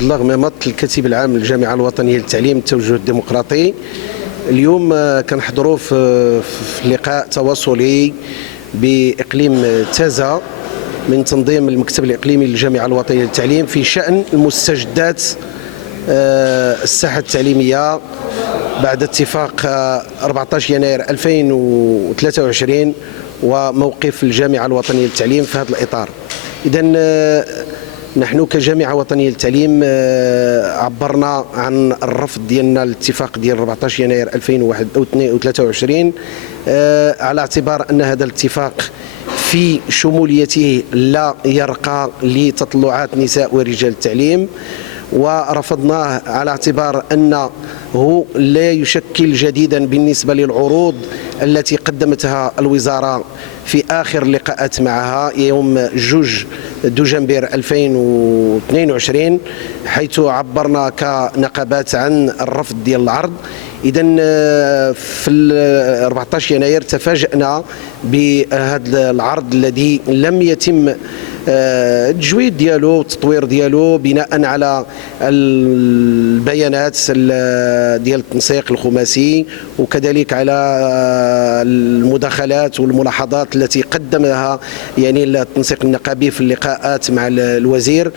عبد الله غمامط، الكاتب العام للجامعه الوطنيه للتعليم التوجه الديمقراطي. اليوم كنحضروا في لقاء تواصلي باقليم تازا من تنظيم المكتب الاقليمي للجامعه الوطنيه للتعليم في شان المستجدات الساحه التعليميه بعد اتفاق 14 يناير 2023 وموقف الجامعه الوطنيه للتعليم في هذا الاطار. اذا نحن كجامعه وطنيه للتعليم عبرنا عن الرفض ديالنا للاتفاق ديال 14 يناير 2023 على اعتبار ان هذا الاتفاق في شموليته لا يرقى لتطلعات نساء ورجال التعليم، ورفضناه على اعتبار أنه لا يشكل جديدا بالنسبة للعروض التي قدمتها الوزارة في آخر لقاءات معها يوم 2 دجنبر 2022، حيث عبرنا كنقابات عن الرفض ديال العرض. إذا في 14 يناير تفاجأنا بهذا العرض الذي لم يتم التجويد ديالو والتطوير ديالو بناء على البيانات ديال التنسيق الخماسي، وكذلك على المداخلات والملاحظات التي قدمها يعني التنسيق النقابي في اللقاءات مع الوزير.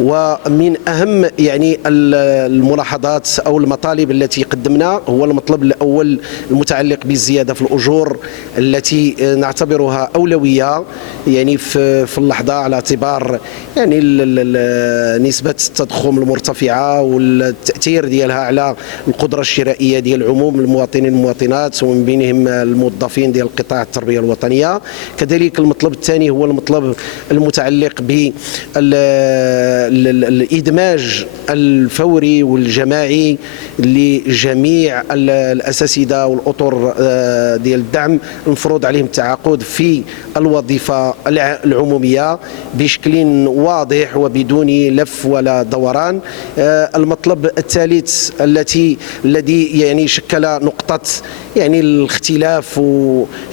ومن أهم يعني الملاحظات أو المطالب التي قدمنا هو المطلب الأول المتعلق بالزيادة في الأجور التي نعتبرها أولوية يعني في اللحظة، على اعتبار يعني نسبة التضخم المرتفعة والتأثير ديالها على القدرة الشرائية ديال عموم المواطنين والمواطنات ومن بينهم الموظفين ديال قطاع التربية الوطنية. كذلك المطلب الثاني هو المطلب المتعلق بالإدماج الفوري والجماعي لجميع الأساتذة والأطر ديال الدعم المفروض عليهم التعاقد في الوظيفة العمومية بشكل واضح وبدون لف ولا دوران. المطلب الثالث الذي يعني شكل نقطة يعني الاختلاف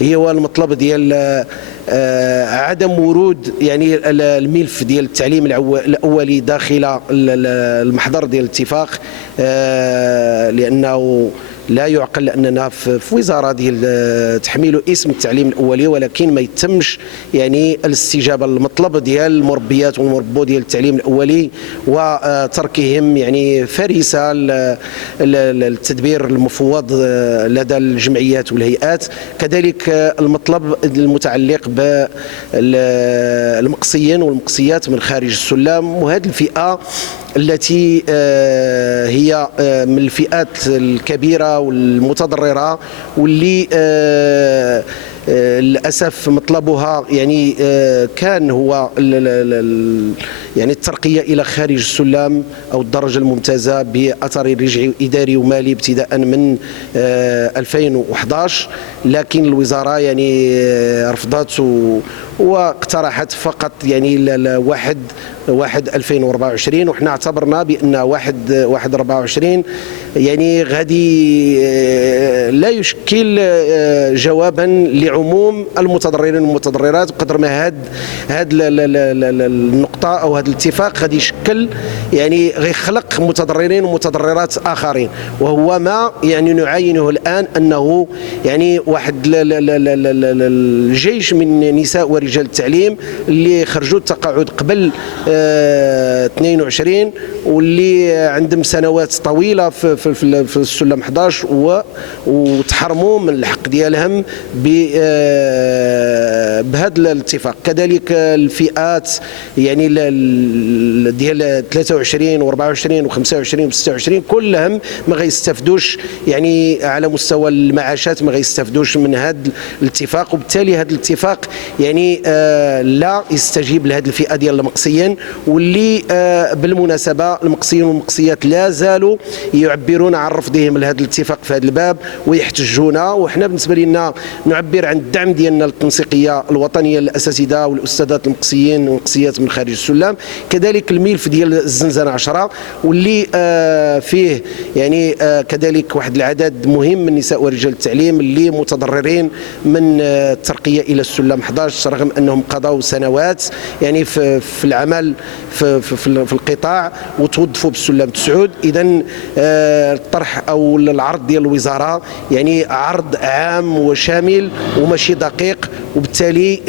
هو المطلب ديال عدم ورود يعني الملف ديال التعليم الأولي داخل المحضر ديال الاتفاق، لأنه لا يعقل أننا في وزارة ديال تحميل اسم التعليم الأولي ولكن ما يتمش يعني الاستجابة للمطلب ديال المربيات والمربو ديال التعليم الأولي وتركهم يعني فريسة التدبير المفوض لدى الجمعيات والهيئات. كذلك المطلب المتعلق بالمقصيين والمقصيات من خارج السلام، وهذه الفئة التي هي من الفئات الكبيرة والمتضررة واللي للأسف مطلبها يعني كان هو يعني الترقية إلى خارج السلم أو الدرجة الممتازة بأثر رجعي إداري ومالي ابتداء من 2011، لكن الوزارة يعني رفضت واقترحت فقط يعني 1/1/2024، وحنا اعتبرنا بأن 1/1/24 يعني غادي لا يشكل جوابا لعموم المتضررين والمتضررات، بقدر ما هاد النقطة أو هذا الاتفاق غادي يشكل يعني غيخلق متضررين ومتضررات آخرين، وهو ما يعني نعاينه الآن أنه يعني واحد الجيش من نساء ورجال التعليم اللي خرجوا التقاعد قبل 22 واللي عندهم سنوات طويلة في السلم 11 وتحرموا من الحق ديالهم بهذا الاتفاق. كذلك الفئات يعني ديال 23 و24 و25 و26 كلهم ما غيستافدوش يعني على مستوى المعاشات، ما غيستافدوش من هذا الاتفاق، وبالتالي هذا الاتفاق يعني لا يستجيب لهذه الفئة ديال المقصيين، واللي بالمناسبة المقصيين والمقصيات لا زالوا يعبرون عن رفضهم لهذا الاتفاق في هذا الباب ويحتجون. وحنا بالنسبة لنا نعبر عن الدعم ديالنا للتنسيقية الوطنية للأساتذة والأستاذات المقصيين والمقصيات من خارج السلم. كذلك الملف ديال الزنزانة 10 واللي فيه يعني كذلك واحد العدد مهم من نساء ورجال التعليم اللي متضررين من الترقية إلى السلم 11 رغم أنهم قضوا سنوات يعني في العمل في القطاع وتوظفوا بالسلم تسعود. اذا الطرح او العرض ديال الوزاره يعني عرض عام وشامل وماشي دقيق، وبالتالي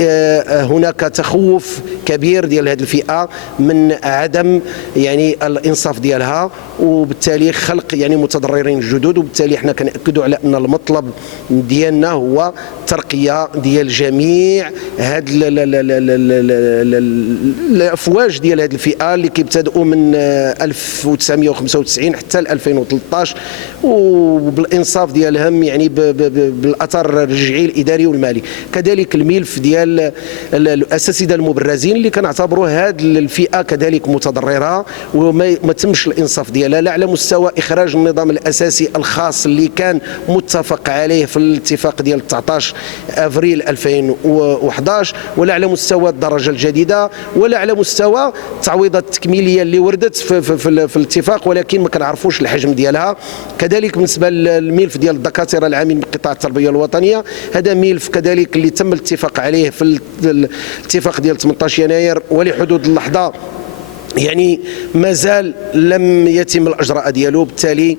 هناك تخوف كبير ديال هذه الفئه من عدم يعني الانصاف ديالها، وبالتالي خلق يعني متضررين جدد. وبالتالي حنا كنأكدوا على ان المطلب ديالنا هو ترقيه ديال جميع هاد الافواج ديال هذه الفئه اللي كيبتدئوا من 1995 حتى ل 2013، وبالانصاف ديالهم يعني بالاثر الرجعي الاداري والمالي. كذلك الملف ديال الاساتذه المبرزين اللي كنعتبروا هذه الفئه كذلك متضرره وما تمش الانصاف ديالها، لا على مستوى اخراج النظام الاساسي الخاص اللي كان متفق عليه في الاتفاق ديال 19 افريل 2011، ولا على مستوى الدرجه الجديده، ولا على مستوى التعويضات التكميليه اللي وردت في الاتفاق ولكن ما كنعرفوش الحجم ديالها. كذلك بالنسبه للملف ديال الدكاتره العاملين بقطاع التربيه الوطنيه، هذا ملف كذلك اللي تم الاتفاق عليه في الاتفاق ديال 18 يناير، ولحدود اللحظه يعني مازال لم يتم الاجراء ديالو. بالتالي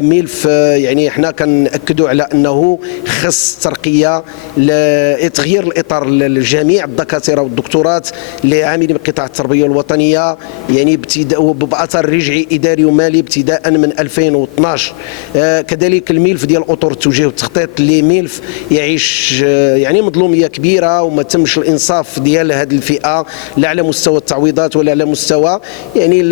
ملف يعني احنا كنأكدوا على انه خص ترقيه لتغيير الاطار لجميع الدكاتره والدكتورات اللي عاملين بقطاع التربيه الوطنيه، يعني ابتداء باثر رجعي اداري ومالي ابتداء من 2012. كذلك الملف ديال اطر التوجيه والتخطيط اللي ملف يعيش يعني مظلوميه كبيره وما تمش الانصاف ديال هذه الفئه، لا على مستوى التعويضات ولا على مستوى يعني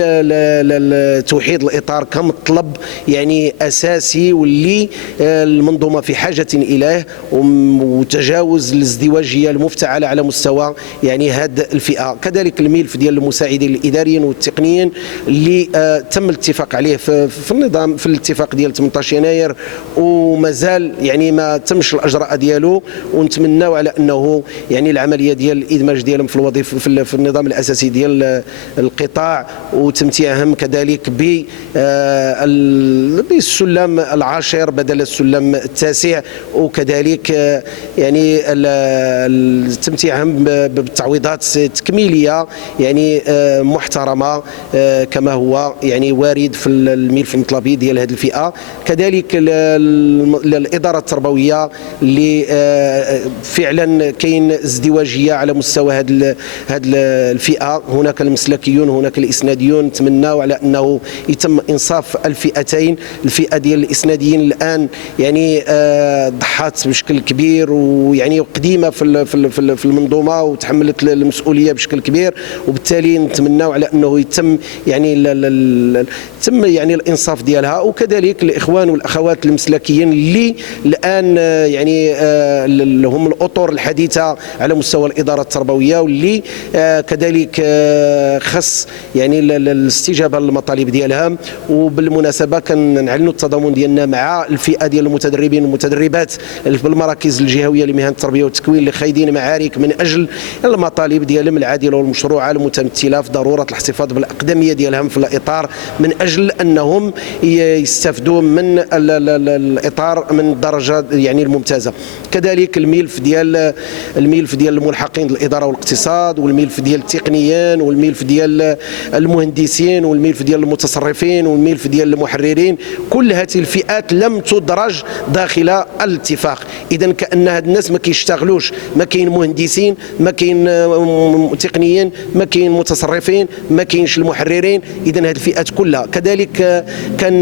توحيد الاطار كمطلب يعني اساسي واللي المنظومه في حاجه اليه، وتجاوز الازدواجيه المفتعله على مستوى يعني هذه الفئه. كذلك الملف ديال المساعدين الاداريين والتقنيين اللي تم الاتفاق عليه في النظام في الاتفاق ديال 18 يناير ومازال يعني ما تمش الاجراء ديالو، ونتمناو على انه يعني العمليه ديال الادماج ديالهم في الوظيفه في النظام الاساسي ديال القطاع وتمتيعهم كذلك بالسلم العاشر بدل السلم التاسع، وكذلك يعني تمتيعهم بالتعويضات التكميليه يعني محترمه كما هو يعني وارد في الملف المطلبي ديال هذه الفئه. كذلك الاداره التربويه اللي فعلا كاين ازدواجيه على مستوى هذه الفئه، هناك المسلكيون هناك الاسناديون. نتمناو على انه يتم انصاف الفئتين. الفئه ديال الاسناديين الان يعني ضحات بشكل كبير ويعني قديمه في المنظومه وتحملت المسؤوليه بشكل كبير، وبالتالي نتمناو على انه يتم يعني يعني الانصاف ديالها. وكذلك الاخوان والاخوات المسلكيين اللي الان يعني هم الاطر الحديثه على مستوى الاداره التربويه واللي كذلك خص يعني الاستجابه للمطالب ديالها. وبالمناسبه كنعلنوا التضامن ديالنا مع الفئه ديال المتدربين والمتدربات بالمراكز الجهويه لمهن التربيه والتكوين اللي خايدين معارك من اجل المطالب ديالهم العادله والمشروعه المتمثله في ضروره الاحتفاظ بالاقدميه ديالهم في الاطار من اجل انهم يستفدوا من الاطار من الدرجه يعني الممتازه. كذلك الملف ديال الملحقين الاداره والاقتصاد، والملف ديال التقنيين، والملف ديال المهندسين، والملف ديال المتصرفين، والملف ديال المحررين، كل هذه الفئات لم تدرج داخل الاتفاق. اذا كأن هاد الناس ما كيشتغلوش، ما كاين مهندسين، ما كاين تقنيين، ما كاين متصرفين، ما كاينش المحررين، اذا هذه الفئات كلها. كذلك كان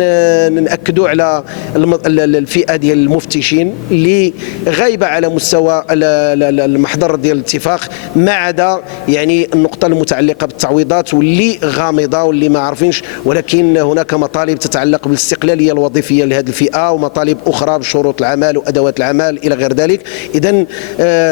نأكدوا على الفئه ديال المفتشين اللي غايبه على مستوى المحضر ديال الاتفاق، ما عدا يعني النقطه المتعلقه بالتعويضات واللي غامضه واللي ما عارفينش، ولكن هناك مطالب تتعلق بالاستقلاليه الوظيفيه لهذه الفئه ومطالب اخرى بشروط العمل وادوات العمل الى غير ذلك. اذا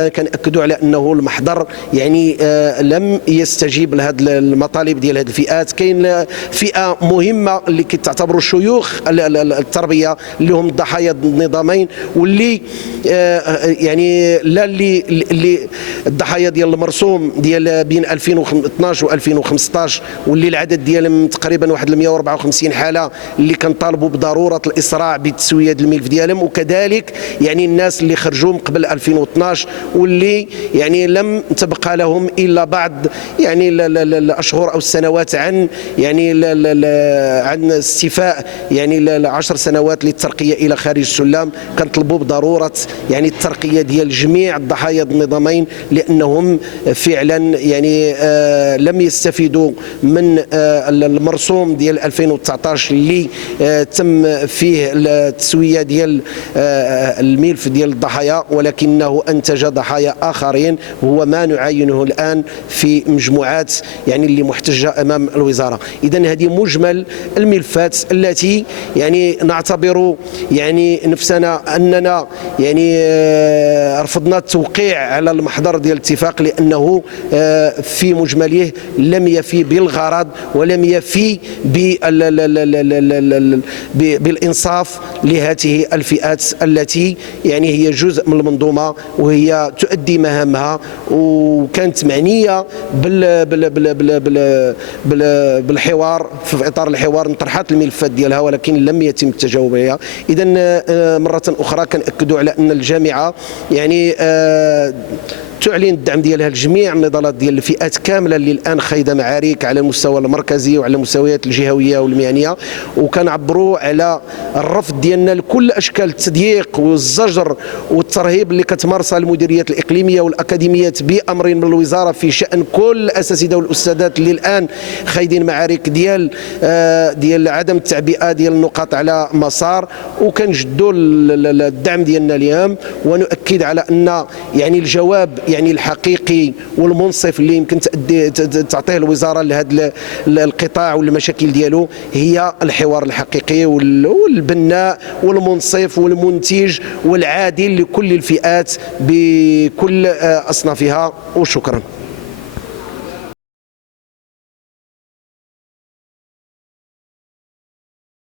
كنأكدوا على انه المحضر يعني لم يستجيب لهذه المطالب ديال هذه الفئات. كاين فئه مهمه اللي كتعتبروا شيوخ التربيه اللي هم ضحايا النظامين، واللي يعني لا اللي الضحايا ديال المرسوم ديال بين 2012 و2015 2015 واللي العدد ديالهم تقريبا واحد 154 حاله اللي كنطالبوا بضروره الاسراع بتسويه الملف ديالهم، وكذلك يعني الناس اللي خرجوا من قبل 2012 واللي يعني لم تبقى لهم الا بعض يعني الاشهر او السنوات عن يعني عن استيفاء يعني 10 سنوات للترقيه الى خارج السلم. كنطلبوا بضروره يعني الترقيه ديال جميع الضحايا النظامين، لانهم فعلا يعني لم يستفيدوا من المرسوم ديال 2019 اللي تم فيه التسويه ديال الملف ديال الضحايا، ولكنه انتج ضحايا اخرين هو ما نعاينه الان في مجموعات يعني اللي محتجه امام الوزاره. اذا هذه مجمل الملفات التي يعني نعتبر يعني نفسنا اننا يعني رفضنا التوقيع على المحضر ديال الاتفاق، لانه في مجمله لم يفي بالغرض ولم يفي بالانصاف لهذه الفئات التي يعني هي جزء من المنظومه وهي تؤدي مهامها وكانت معنيه بالحوار في اطار الحوار طرحت الملفات ديالها ولكن لم يتم التجاوب عليها. اذا مره اخرى كنأكدوا على ان الجامعه يعني تعلن الدعم ديالها لجميع النضالات ديال الفئات كامله اللي الان خايضه معارك على المستوى المركزي وعلى المستويات الجهويه والمهنيه، وكنعبروا على الرفض ديالنا لكل اشكال التضييق والزجر والترهيب اللي كتمارسها المديريات الاقليميه والاكاديميات بامر من الوزاره في شان كل الاساتذه والاستاذات اللي الان خايدين معارك ديال عدم التعبئه ديال النقاط على مسار، وكنجدوا الدعم ديالنا لهم ونؤكد على ان يعني الجواب يعني الحقيقي والمنصف اللي يمكن تعطيه الوزاره لهذا القطاع والمشاكل ديالو هي الحوار الحقيقي والبناء والمنصف والمنتج والعادل لكل الفئات بكل اصنافها. وشكرا.